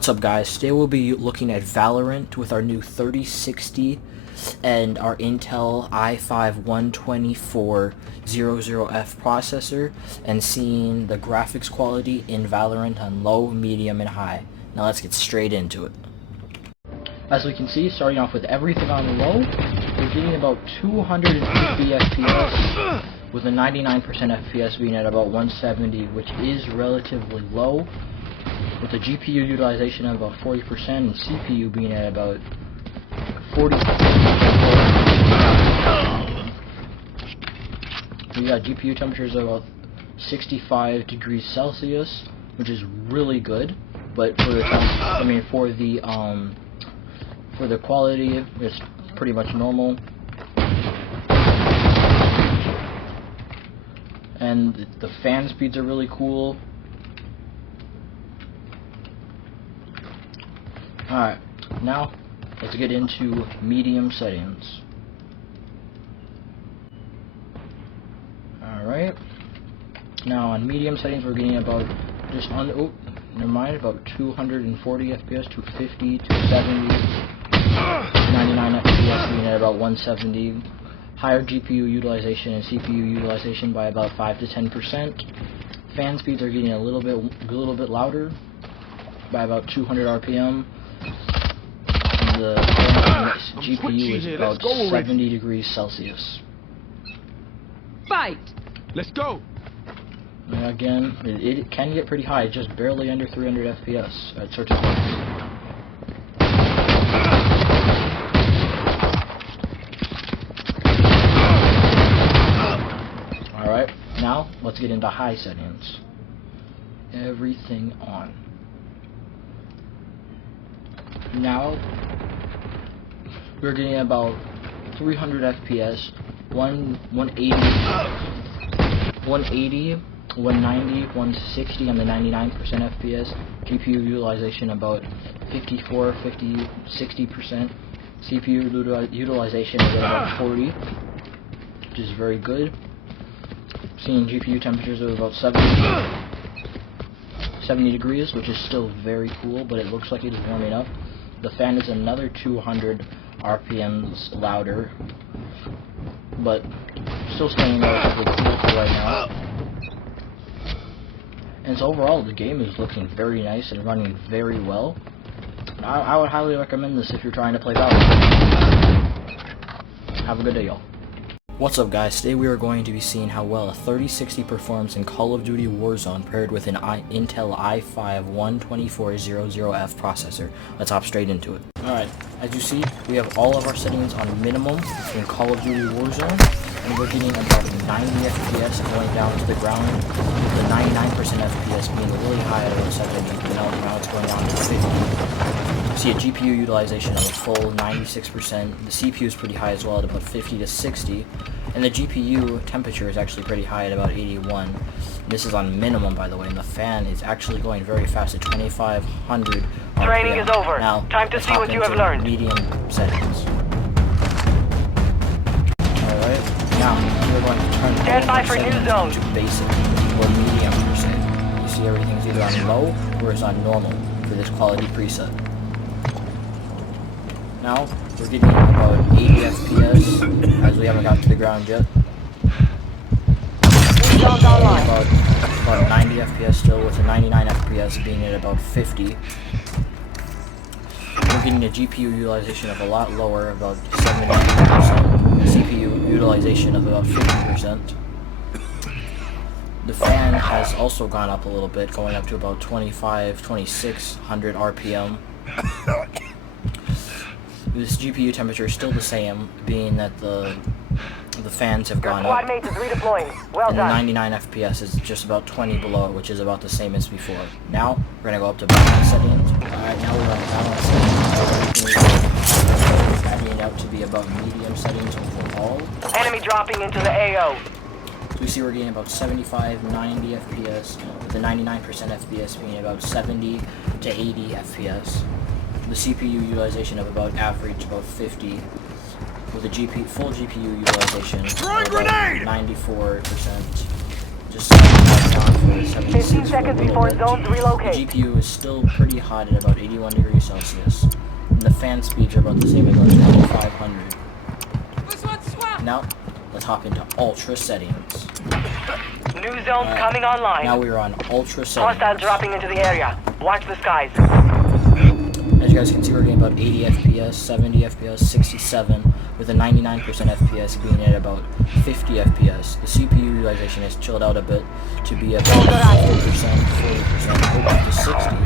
What's up, guys? Today we'll be looking at Valorant with our new 3060 and our Intel i5-12400F processor and seeing the graphics quality in Valorant on low, medium, and high. Now let's get straight into it. As we can see, starting off with everything on low, we're getting about 250 FPS with a 99% FPS being at about 170, which is relatively low, with the GPU utilization of about 40% and CPU being at about 40%. We got GPU temperatures of about 65 degrees Celsius, which is really good, but for the for the quality, it's pretty much normal. And the fan speeds are really cool. Alright, now let's get into medium settings. Alright, now on medium settings we're getting about about 240 FPS, 250, 270, 99 FPS being at about 170. Higher GPU utilization and CPU utilization by about 5 to 10%. Fan speeds are getting a little bit louder by about 200 RPM. The GPU is about 70 degrees Celsius. Fight! Let's go! And again, it can get pretty high, just barely under 300 FPS at certain points. Alright, now let's get into high settings. Everything on. Now we're getting about 300 FPS, 180, 190, 160 on the 99% FPS. GPU utilization about 54, 50, 60%. CPU utilization is at about 40, which is very good. Seeing GPU temperatures of about 70 degrees, which is still very cool, but it looks like it is warming up. The fan is another 200 RPMs louder, but still staying relatively cool for right now. And so overall, the game is looking very nice and running very well. I would highly recommend this if you're trying to play Valorant. Have a good day, y'all. What's up, guys? Today we are going to be seeing how well a 3060 performs in Call of Duty Warzone paired with an Intel i5-12400F processor. Let's hop straight into it. Alright, as you see, we have all of our settings on minimum in Call of Duty Warzone, and we're getting about 90 FPS going down to the ground, with the 99% FPS being really high at about 70, and now it's going down to 50. See a GPU utilization of a full 96%. The CPU is pretty high as well at about 50 to 60, and the GPU temperature is actually pretty high at about 81. This is on minimum, by the way, and the fan is actually going very fast at 2500 RPM. Training is over. Now, time to see what you have learned. Medium settings. Alright, now we're going to turn stand by for new zone to basic or medium per se. You see everything's either on low or is on normal for this quality preset. Now, we're getting about 80 FPS, as we haven't got to the ground yet. About 90 FPS still, with a 99 FPS being at about 50. We're getting a GPU utilization of a lot lower, about 70%. CPU utilization of about 50%. The fan has also gone up a little bit, going up to about 2600 RPM. This GPU temperature is still the same, being that the fans have gone up. Squad mates is redeploying. Well and the 99 FPS is just about 20 below it, which is about the same as before. Now, we're going to go up to balance settings. Alright, now we're on balance settings. Adding it out to be about medium settings overall. Enemy dropping into the AO. So we see we're getting about 75, 90 FPS, with the 99% FPS being about 70 to 80 FPS. The CPU utilization of about average about 50, with a full GPU utilization of about 94%. just setting that down for 76 15 for a seconds little before bit. zones The relocate. GPU is still pretty hot at about 81 degrees Celsius. And the fan speeds are about the same at about 2500. Now, let's hop into ultra settings. New zones coming online. Now we are on ultra settings. Hostile dropping into the area. Watch the skies. As you guys can see, we're getting about 80 FPS, 70 FPS, 67, with a 99% FPS being at about 50 FPS. The CPU utilization has chilled out a bit to be about 40%, 40%, up to 60.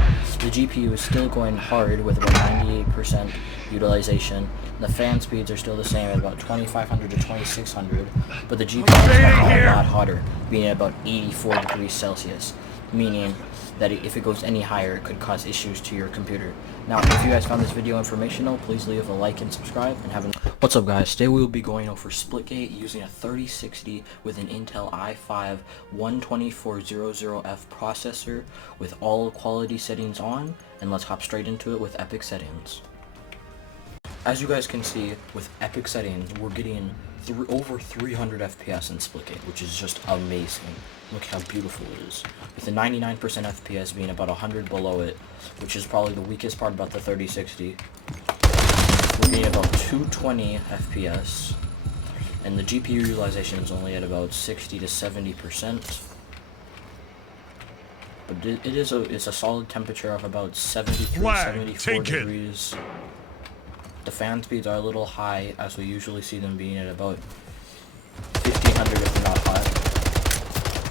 The GPU is still going hard with about 98% utilization. The fan speeds are still the same at about 2500 to 2600, but the GPU is getting a lot hotter, being at about 84 degrees Celsius, meaning that if it goes any higher, it could cause issues to your computer. Now, if you guys found this video informational, please leave a like and subscribe, and have a... What's up, guys? Today we will be going over Splitgate using a 3060 with an Intel i5 12400F processor with all quality settings on, and let's hop straight into it with epic settings. As you guys can see, with epic settings, we're getting over 300 FPS in Splitgate, which is just amazing. Look how beautiful it is. With the 99% FPS being about 100 below it, which is probably the weakest part about the 3060. We're getting about 220 FPS, and the GPU utilization is only at about 60 to 70%. But it's a solid temperature of about 73, 74 degrees. The fan speeds are a little high, as we usually see them being at about 1500 if not high.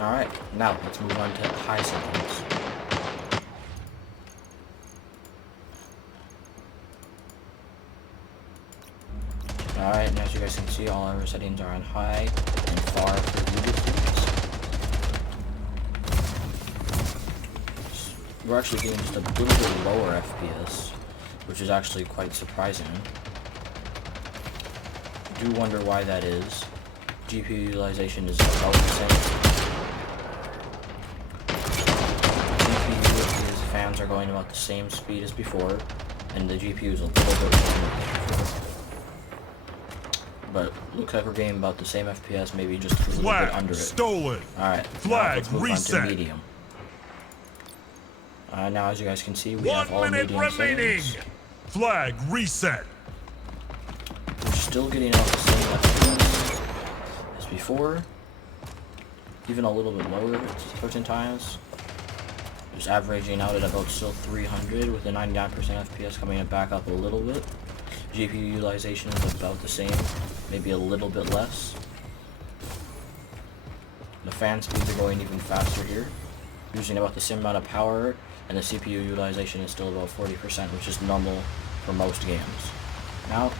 Alright, now let's move on to high settings. Alright, and as you guys can see, all our settings are on high and far for video feeds. We're actually getting just a little bit lower FPS, which is actually quite surprising. I do wonder why that is. GPU utilization is about the same. GPU fans are going about the same speed as before, and the GPU is a little bit lower. But looks like we're getting about the same FPS, maybe just a little bit under it. Stolen. Alright, Flag let's move reset. on to medium. Now as you guys can see, we have all medium settings. Flag reset. We're still getting off the same FPS as before, even a little bit lower at certain times. Just averaging out at about still 300 with the 99% FPS coming back up a little bit. GPU utilization is about the same, maybe a little bit less. The fan speeds are going even faster here, using about the same amount of power, and the CPU utilization is still about 40%, which is normal for most games. Now,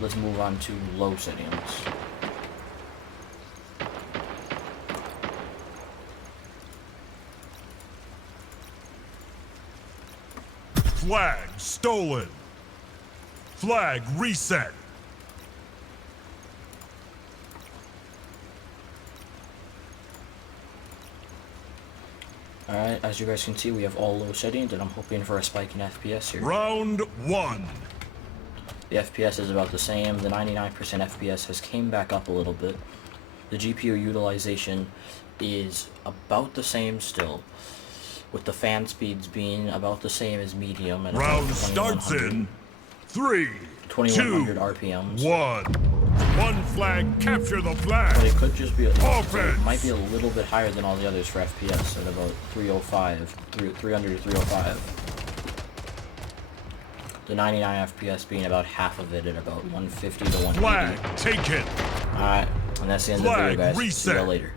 let's move on to low settings. Flag stolen. Flag reset. Alright, as you guys can see, we have all low settings, and I'm hoping for a spike in FPS here. Round one. The FPS is about the same. The 99% FPS has came back up a little bit. The GPU utilization is about the same still, with the fan speeds being about the same as medium at Round starts in 3, 2100 2, RPMs. 1. One flag, capture the flag. But it could just be, it Offense. might be a little bit higher than all the others for FPS at about 305, 300 to 305. The 99 FPS being about half of it at about 150 to 180. Flag taken. Alright, and that's the end of the video, guys. Reset. See y'all later.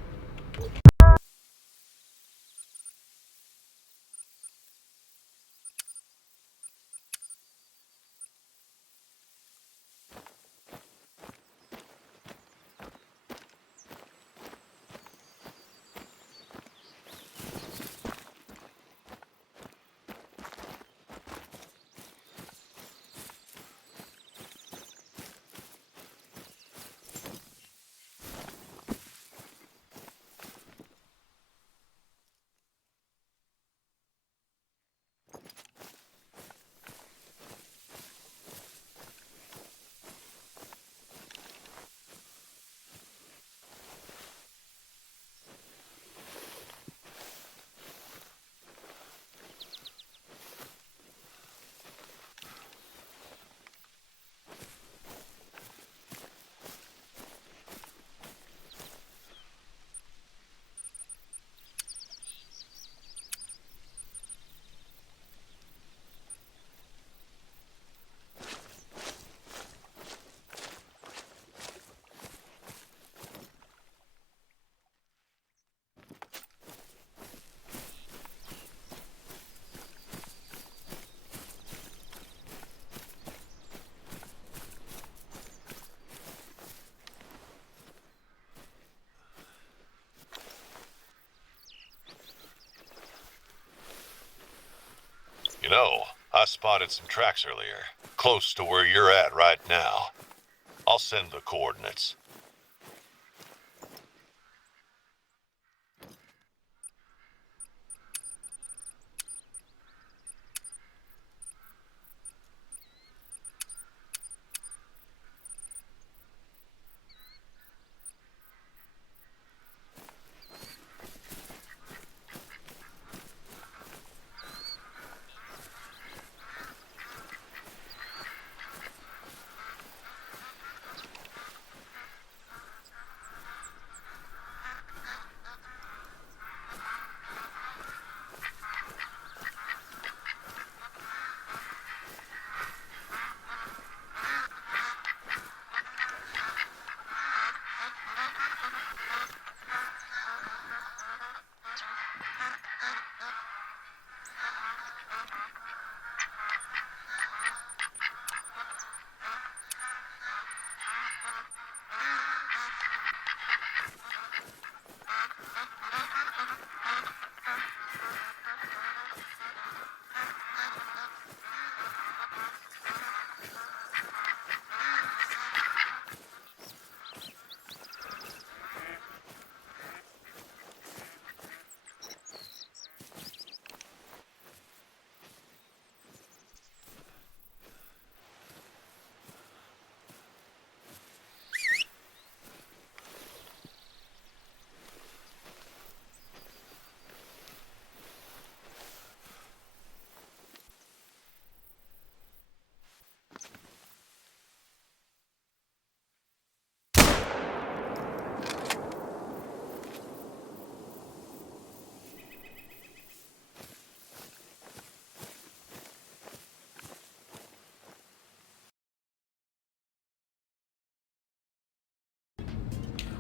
I spotted some tracks earlier, close to where you're at right now. I'll send the coordinates.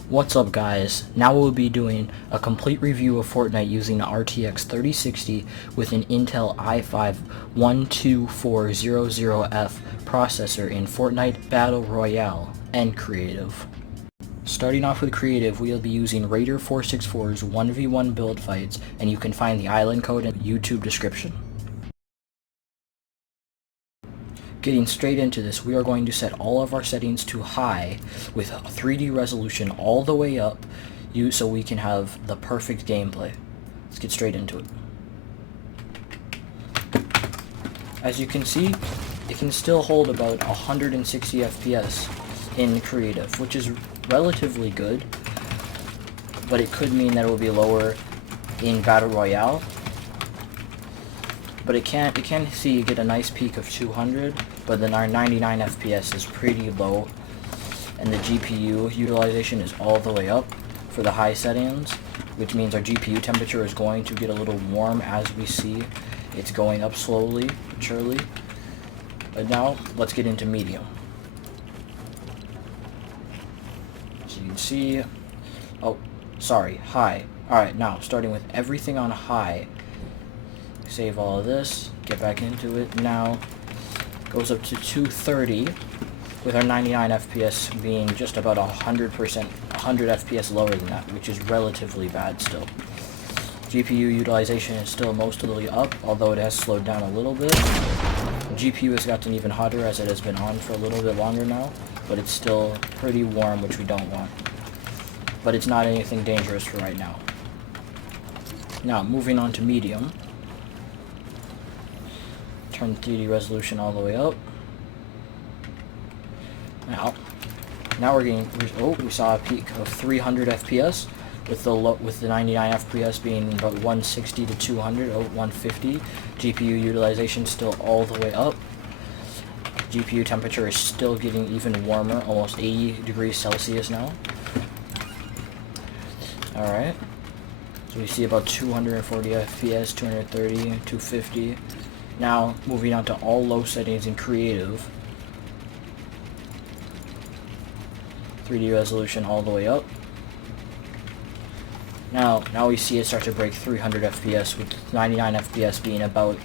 What's up guys, now we'll be doing a complete review of Fortnite using the RTX 3060 with an Intel i5-12400F processor in Fortnite Battle Royale and Creative. Starting off with Creative, we'll be using Raider 464's 1v1 build fights, and you can find the island code in the YouTube description. Getting straight into this, we are going to set all of our settings to high with 3D resolution all the way up so we can have the perfect gameplay. Let's get straight into it. As you can see, it can still hold about 160 FPS in Creative, which is relatively good, but it could mean that it will be lower in Battle Royale. But it can see you get a nice peak of 200, but then our 99 FPS is pretty low, and the GPU utilization is all the way up for the high settings, which means our GPU temperature is going to get a little warm as we see it's going up slowly but surely. But now let's get into medium. So you can see, high. Alright, now starting with everything on high. Save all of this, get back into it. Now goes up to 230 with our 99 FPS being just about 100 FPS lower than that, which is relatively bad still. GPU utilization is still mostly up, although it has slowed down a little bit. GPU has gotten even hotter as it has been on for a little bit longer now, but it's still pretty warm, which we don't want. But it's not anything dangerous for right now. Now moving on to medium. Turn 3D resolution all the way up. Now we're getting, we saw a peak of 300 FPS with the 99 FPS being about 160 to 200, 150. GPU utilization still all the way up. GPU temperature is still getting even warmer, almost 80 degrees Celsius now. Alright. So we see about 240 FPS, 230, 250. Now, moving on to all low settings in Creative. 3D resolution all the way up. Now we see it start to break 300 FPS, with 99 FPS being about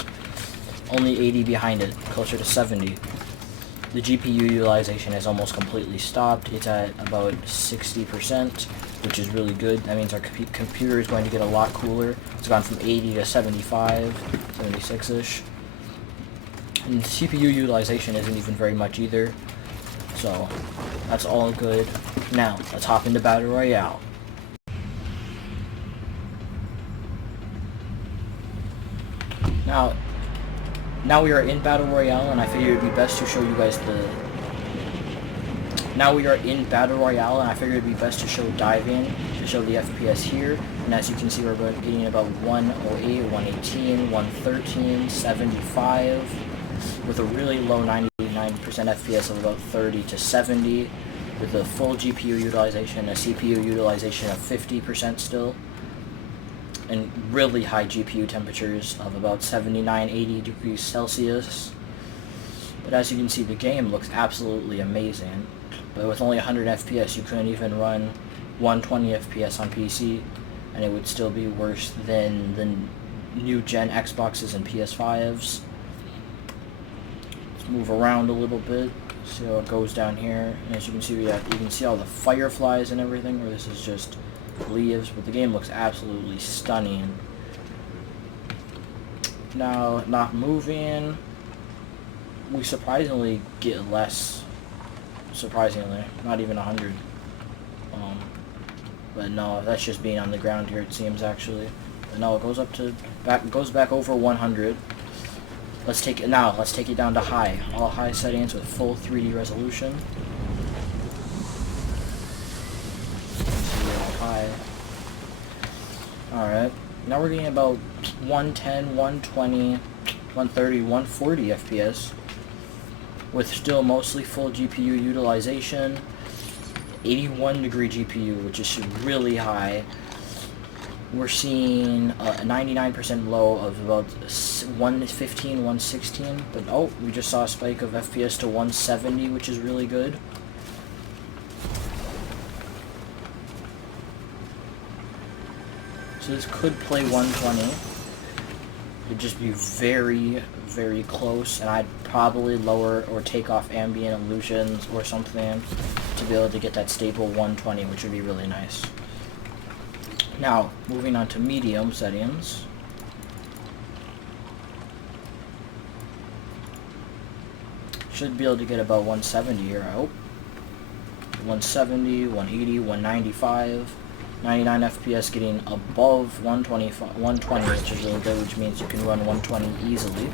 only 80 behind it, closer to 70. The GPU utilization has almost completely stopped. It's at about 60%, which is really good. That means our computer is going to get a lot cooler. It's gone from 80 to 75, 76-ish. And CPU utilization isn't even very much either. So, that's all good. Now, let's hop into Battle Royale. Now we are in Battle Royale, and I figured it'd be best to show you guys the... Now we are in Battle Royale, and I figured it'd be best to dive in, to show the FPS here. And as you can see, we're getting about 108, 118, 113, 75, with a really low 99% FPS of about 30 to 70, with a full GPU utilization, a CPU utilization of 50% still, and really high GPU temperatures of about 79, 80 degrees Celsius. But as you can see, the game looks absolutely amazing. But with only 100 FPS, you couldn't even run 120 FPS on PC, and it would still be worse than the new gen Xboxes and PS5s. Let's move around a little bit, see how it goes down here. And as you can see, you can see all the fireflies and everything, where this is just leaves, but the game looks absolutely stunning. Now, not moving, we surprisingly get less. Surprisingly, not even 100. But no, that's just being on the ground here, it seems, actually. But no, it goes up to goes back over 100. Let's take it down to high. All high settings with full 3D resolution. High. Alright, now we're getting about 110, 120, 130, 140 FPS, with still mostly full GPU utilization, 81 degree GPU, which is really high. We're seeing a 99% low of about 115, 116, but oh, we just saw a spike of FPS to 170, which is really good. So this could play 120. It'd just be very, very close, and I'd probably lower or take off ambient illusions or something to be able to get that stable 120, which would be really nice. Now, moving on to medium settings. Should be able to get about 170 here, I hope. 170, 180, 195. 99 FPS getting above 120, which is really good, which means you can run 120 easily.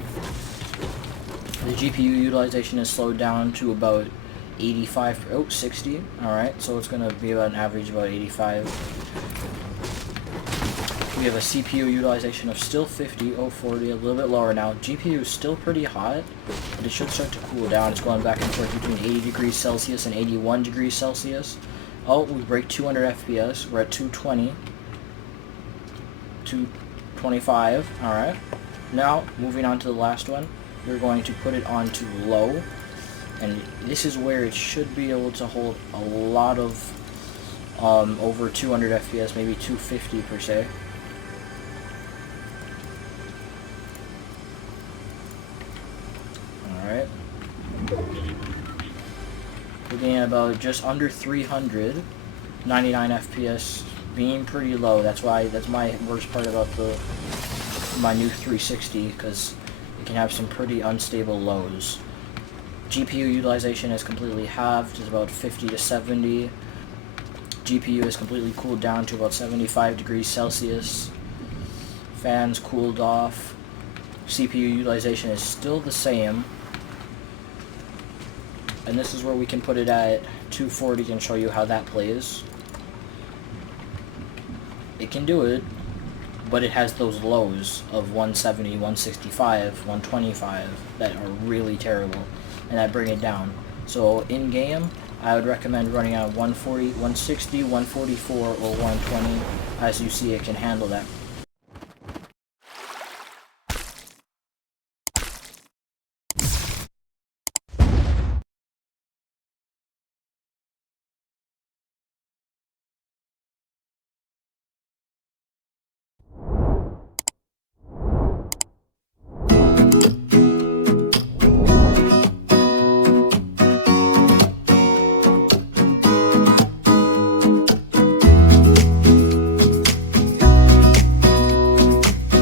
The GPU utilization is slowed down to about 60. Alright, so it's going to be about an average of about 85. We have a CPU utilization of still 50, 40, a little bit lower now. GPU is still pretty hot, but it should start to cool down. It's going back and forth between 80 degrees Celsius and 81 degrees Celsius. Oh, we break 200 FPS. We're at 220. 225. Alright. Now, moving on to the last one. We're going to put it on to low. And this is where it should be able to hold a lot of over 200 FPS, maybe 250 per se. Alright. We're getting about just under 300, 99 FPS, being pretty low. That's my worst part about my new 360, because it can have some pretty unstable lows. GPU utilization is completely halved, it's about 50 to 70. GPU is completely cooled down to about 75 degrees Celsius. Fans cooled off. CPU utilization is still the same. And this is where we can put it at 240 and show you how that plays. It can do it, but it has those lows of 170, 165, 125 that are really terrible, and that bring it down. So in game, I would recommend running at 140, 160, 144, or 120. As you see, it can handle that